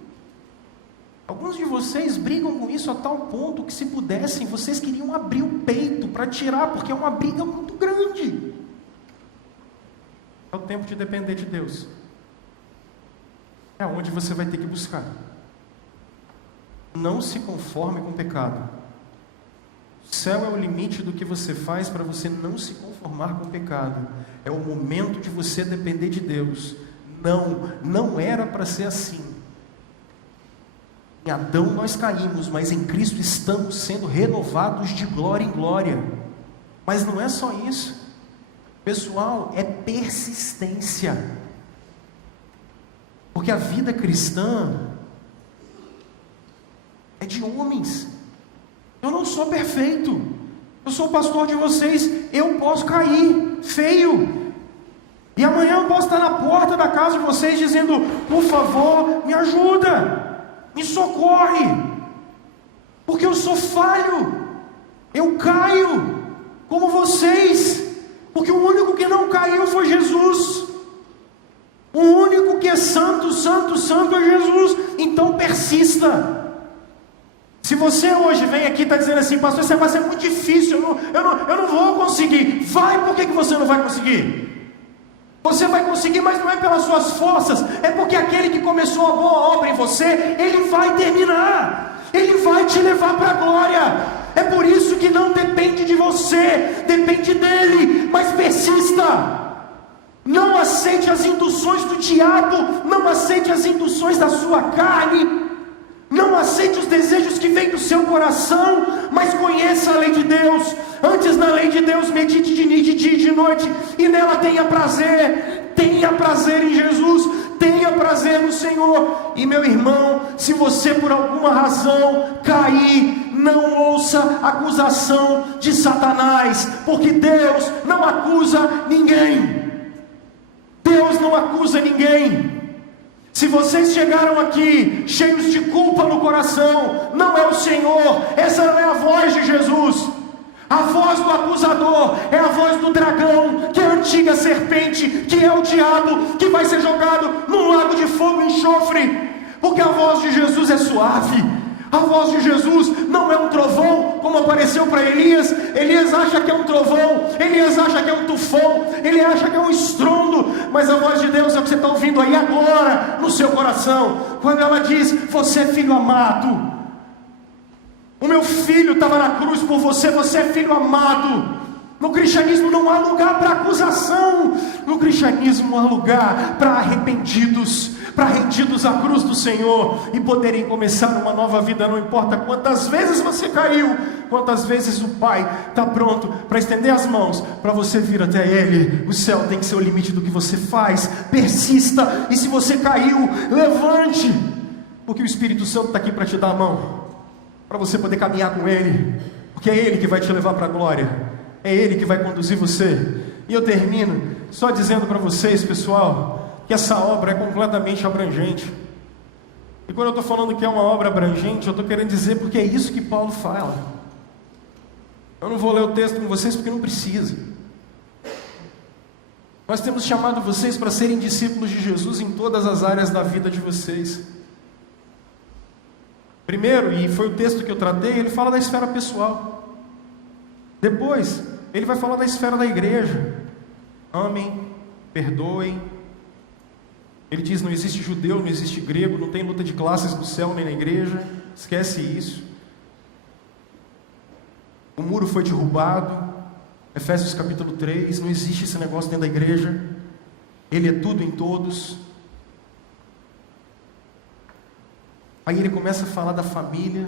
Alguns de vocês brigam com isso a tal ponto que, se pudessem, vocês queriam abrir o peito para tirar, porque é uma briga muito grande. É o tempo de depender de Deus. É onde você vai ter que buscar. Não se conforme com o pecado. O céu é o limite do que você faz para você não se conformar com o pecado. É o momento de você depender de Deus. Não era para ser assim. Em Adão nós caímos, mas em Cristo estamos sendo renovados de glória em glória. Mas não é só isso, pessoal, é persistência. Porque a vida cristã é de homens. Eu não sou perfeito, eu sou o pastor de vocês, eu posso cair feio. E amanhã eu posso estar na porta da casa de vocês dizendo: por favor, me ajuda, me socorre, porque eu sou falho, eu caio como vocês, porque o único que não caiu foi Jesus. O único que é santo, santo, santo é Jesus. Então persista. Se você hoje vem aqui e está dizendo assim: pastor, isso vai ser muito difícil, eu não vou conseguir. Vai, por que você não vai conseguir? Você vai conseguir, mas não é pelas suas forças, é porque aquele que começou a boa obra em você, ele vai terminar, ele vai te levar para a glória. É por isso que não depende de você, depende dele, mas persista. Não aceite as induções do diabo, não aceite as induções da sua carne, não aceite os desejos que vêm do seu coração, mas conheça a lei de Deus. Antes na lei de Deus medite de dia e de noite, e nela tenha prazer em Jesus, tenha prazer no Senhor. E meu irmão, se você por alguma razão cair, não ouça acusação de Satanás, porque Deus não acusa ninguém. Deus não acusa ninguém. Se vocês chegaram aqui cheios de culpa no coração, não é o Senhor, essa não é a voz de Jesus. A voz do acusador é a voz do dragão, que é a antiga serpente, que é o diabo, que vai ser jogado num lago de fogo e enxofre. Porque a voz de Jesus é suave. A voz de Jesus não é um trovão, como apareceu para Elias. Elias acha que é um trovão, Elias acha que é um tufão, ele acha que é um estrondo, mas a voz de Deus é o que você está ouvindo aí agora, no seu coração, quando ela diz: você é filho amado, o meu filho estava na cruz por você, você é filho amado. No cristianismo não há lugar para acusação, no cristianismo há lugar para arrependidos, para rendidos à cruz do Senhor e poderem começar uma nova vida. Não importa quantas vezes você caiu, quantas vezes o Pai está pronto para estender as mãos para você vir até Ele. O céu tem que ser o limite do que você faz. Persista, e se você caiu, levante, porque o Espírito Santo está aqui para te dar a mão, para você poder caminhar com Ele, porque é Ele que vai te levar para a glória, é Ele que vai conduzir você. E eu termino só dizendo para vocês, pessoal, que essa obra é completamente abrangente. E quando eu estou falando que é uma obra abrangente, eu estou querendo dizer porque é isso que Paulo fala. Eu não vou ler o texto com vocês porque não precisa. Nós temos chamado vocês para serem discípulos de Jesus em todas as áreas da vida de vocês. Primeiro, e foi o texto que eu tratei, ele fala da esfera pessoal. Depois, ele vai falar da esfera da igreja. Amem, perdoem. Ele diz: não existe judeu, não existe grego, não tem luta de classes no céu nem na igreja. Esquece isso. O muro foi derrubado. Efésios capítulo 3. Não existe esse negócio dentro da igreja. Ele é tudo em todos. Aí ele começa a falar da família.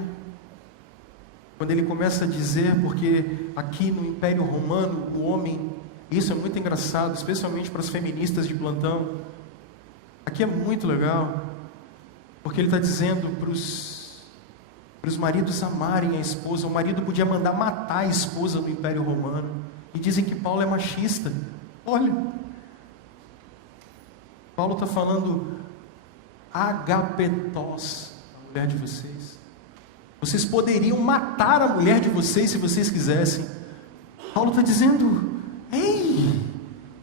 Quando ele começa a dizer, porque aqui no Império Romano, o homem, isso é muito engraçado, especialmente para as feministas de plantão. Aqui é muito legal, porque ele está dizendo para os maridos amarem a esposa. O marido podia mandar matar a esposa no Império Romano, e dizem que Paulo é machista. Olha, Paulo está falando agapetos, a mulher de vocês. Vocês poderiam matar a mulher de vocês se vocês quisessem. Paulo está dizendo: ei,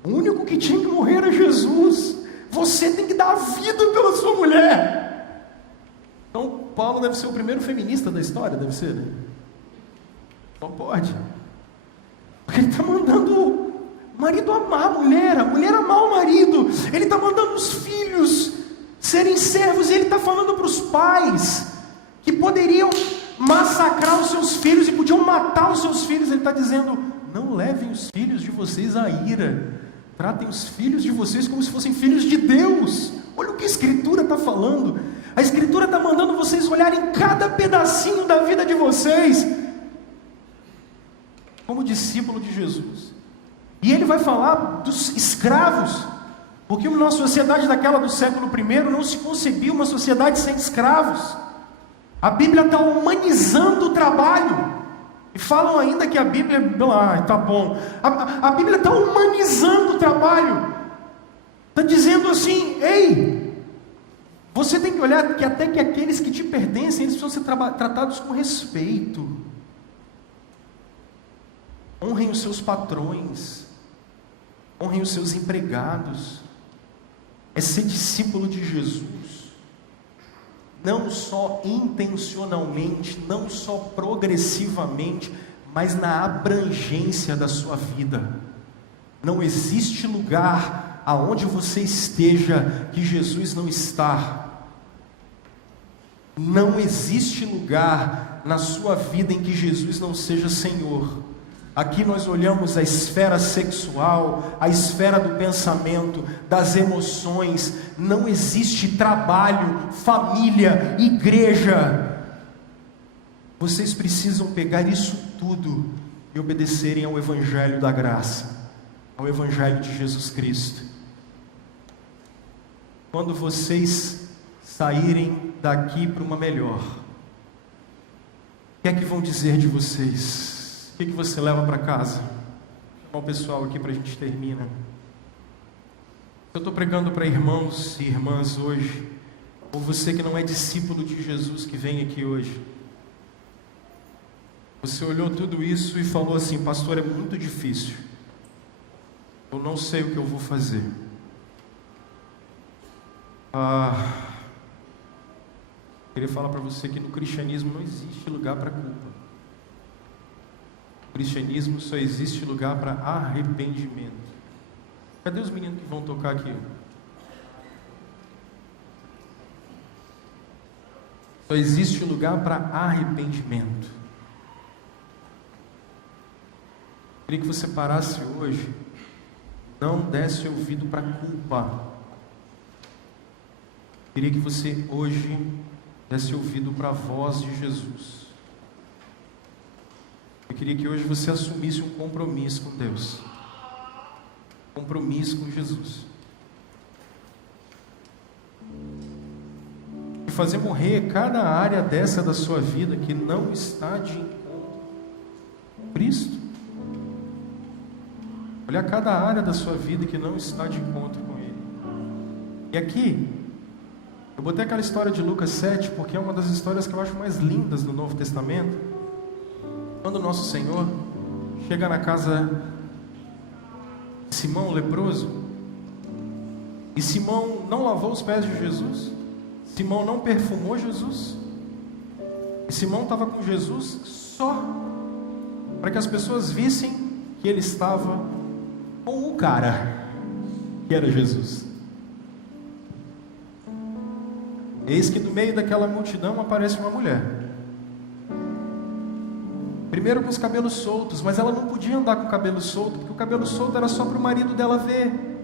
o único que tinha que morrer era Jesus. Você tem que dar a vida pela sua mulher. Então Paulo deve ser o primeiro feminista da história, deve ser, né? Não pode, porque ele está mandando o marido amar a mulher amar o marido. Ele está mandando os filhos serem servos, e ele está falando para os pais que poderiam massacrar os seus filhos e podiam matar os seus filhos. Ele está dizendo: não levem os filhos de vocês à ira, tratem os filhos de vocês como se fossem filhos de Deus. Olha o que a Escritura está falando. A Escritura está mandando vocês olharem cada pedacinho da vida de vocês como discípulo de Jesus. E ele vai falar dos escravos, porque na sociedade daquela do século I não se concebia uma sociedade sem escravos. A Bíblia está humanizando o trabalho. E falam ainda que a Bíblia... tá bom. A Bíblia está humanizando o trabalho. Está dizendo assim: ei, você tem que olhar que até que aqueles que te pertencem, eles precisam ser tratados com respeito. Honrem os seus patrões. Honrem os seus empregados. É ser discípulo de Jesus. Não só intencionalmente, não só progressivamente, mas na abrangência da sua vida. Não existe lugar aonde você esteja que Jesus não está. Não existe lugar na sua vida em que Jesus não seja Senhor. Aqui nós olhamos a esfera sexual, a esfera do pensamento, das emoções. Não existe trabalho, família, igreja. Vocês precisam pegar isso tudo e obedecerem ao Evangelho da graça, ao Evangelho de Jesus Cristo. Quando vocês saírem daqui para uma melhor, o que é que vão dizer de vocês? O que você leva para casa? Vou chamar o pessoal aqui para a gente terminar. Eu estou pregando para irmãos e irmãs hoje, ou você que não é discípulo de Jesus que vem aqui hoje. Você olhou tudo isso e falou assim: pastor, é muito difícil, eu não sei o que eu vou fazer. Queria falar para você que no cristianismo não existe lugar para culpa. No cristianismo só existe lugar para arrependimento. Cadê os meninos que vão tocar aqui? Só existe lugar para arrependimento. Queria que você parasse hoje, não desse ouvido para culpa. Queria que você hoje desse ouvido para a voz de Jesus. Eu queria que hoje você assumisse um compromisso com Deus, compromisso com Jesus, e fazer morrer cada área dessa da sua vida que não está de encontro com Cristo. Olhar cada área da sua vida que não está de encontro com Ele. E aqui eu botei aquela história de Lucas 7, porque é uma das histórias que eu acho mais lindas do Novo Testamento. Quando o nosso Senhor chega na casa de Simão, o leproso, e Simão não lavou os pés de Jesus, Simão não perfumou Jesus, e Simão estava com Jesus só para que as pessoas vissem que ele estava com o cara, que era Jesus. Eis que no meio daquela multidão aparece uma mulher. Primeiro com os cabelos soltos, mas ela não podia andar com o cabelo solto, porque o cabelo solto era só para o marido dela ver.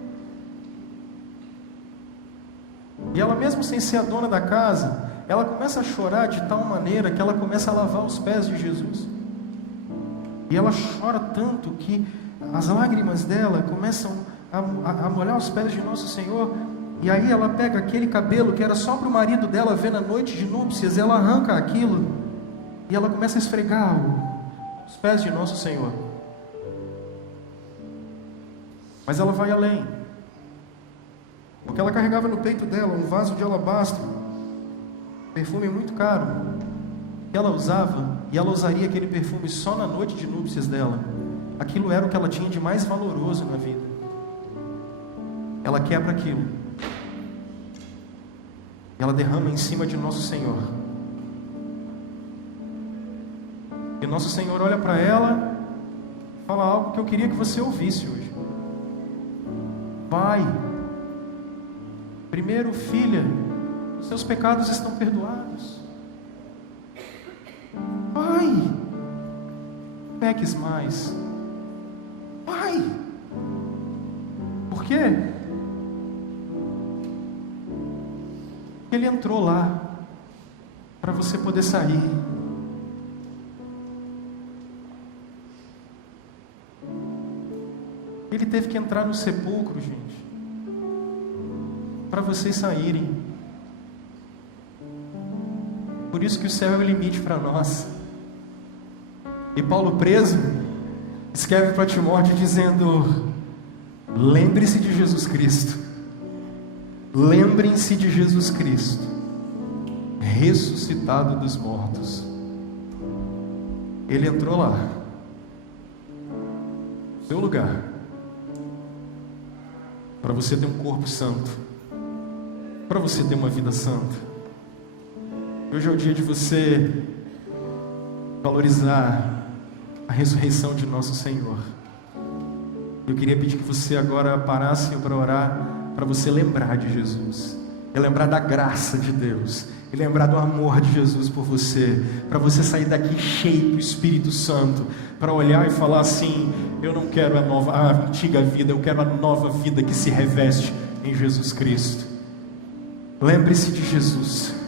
E ela, mesmo sem ser a dona da casa, ela começa a chorar de tal maneira que ela começa a lavar os pés de Jesus. E ela chora tanto que as lágrimas dela começam a molhar os pés de nosso Senhor. E aí ela pega aquele cabelo que era só para o marido dela ver na noite de núpcias, ela arranca aquilo e ela começa a esfregar os pés de nosso Senhor. Mas ela vai além, porque ela carregava no peito dela um vaso de alabastro, perfume muito caro, que ela usava, e ela usaria aquele perfume só na noite de núpcias dela. Aquilo era o que ela tinha de mais valoroso na vida. Ela quebra aquilo, ela derrama em cima de nosso Senhor. E nosso Senhor olha para ela e fala algo que eu queria que você ouvisse hoje. Vai, primeiro, filha, os seus pecados estão perdoados. Vai, peques mais. Vai. Por quê? Ele entrou lá para você poder sair. Ele teve que entrar no sepulcro, gente, para vocês saírem. Por isso que o céu é o limite para nós. E Paulo, preso, escreve para Timóteo dizendo: lembre-se de Jesus Cristo. Lembrem-se de Jesus Cristo, ressuscitado dos mortos. Ele entrou lá, no seu lugar, para você ter um corpo santo, para você ter uma vida santa. Hoje é o dia de você valorizar a ressurreição de nosso Senhor. Eu queria pedir que você agora parasse para orar, para você lembrar de Jesus. é lembrar da graça de Deus, e lembrar do amor de Jesus por você, para você sair daqui cheio do Espírito Santo, para olhar e falar assim: eu não quero a antiga vida, eu quero a nova vida que se reveste em Jesus Cristo. Lembre-se de Jesus.